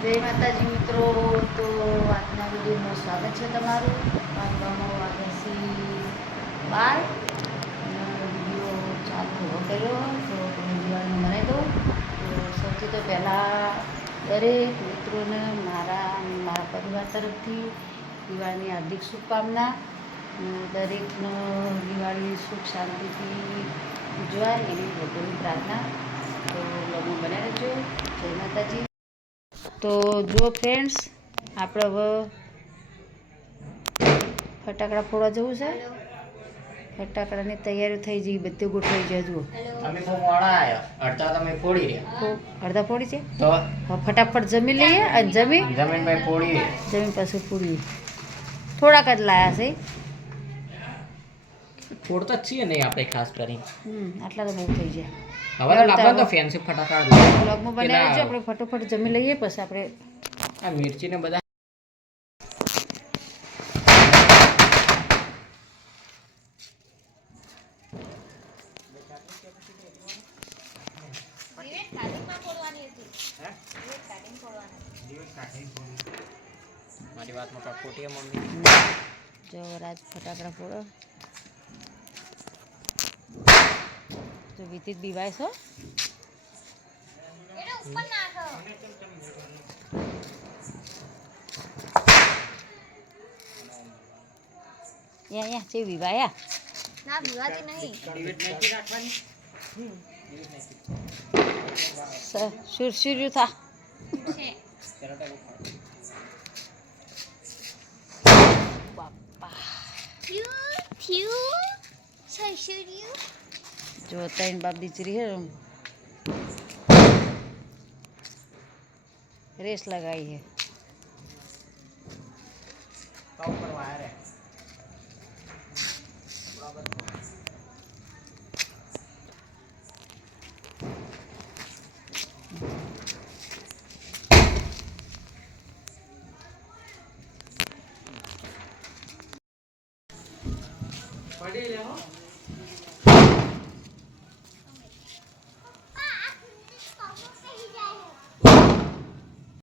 જય માતાજી મિત્રો, તો આજના વિડીયોમાં સ્વાગત છે તમારું. વાગવામાં વાગ્યાથી 12 વિડીયો ચાલુ કર્યો તો દિવાળીને મનાવી દઉં. તો સૌથી તો પહેલાં દરેક મિત્રોને મારા પરિવાર તરફથી દિવાળીની હાર્દિક શુભકામના. દરેકનો દિવાળી સુખ શાંતિથી ઉજવાય એવી ભગવાનની પ્રાર્થના. તો લગ્ન બનાવી રહેજો. જય માતાજી. તો જુઓ ફ્રેન્ડ્સ, આપણે હવે ફટાકડા ફોડવા જવું છે. ફટાકડાની તૈયારી થઈ જઈ, બધું ગોઠવાઈ જાય. જુઓ અમે બહુ મોડા આવ્યા, અડધા તમે ફોડી રહ્યા. અડધા ફોડી છે તો ફટાફટ જમી લઈએ અને જમીન ભાઈ ફોડી જમીન પાછું ફોડીએ. થોડાક જ લાયા છે. ફોડતા જ છીએ નહીં આપણે ખાસ કરીને. આટલા તો બહુ થઈ જાય. હવે તો લાવવા તો ફેન્સી ફટાકડા બ્લોગમાં બનાવી છે. આપણે ફટોફટ જમી લઈએ, પછી આપણે આ મિર્ચી ને બધા મારી વાતમાં કાંઈ ખોટી મમ્મી. જો રાજ ફટાકડા ફોડો. તો વિધિત બીવાય છો. યા છે વિવાયા ના વિવાતી નહીં. સુરસુર્યું થા જો ત્રણ બાપ દીકરી હે રેસ લગાઈ હે. પડી લે હો.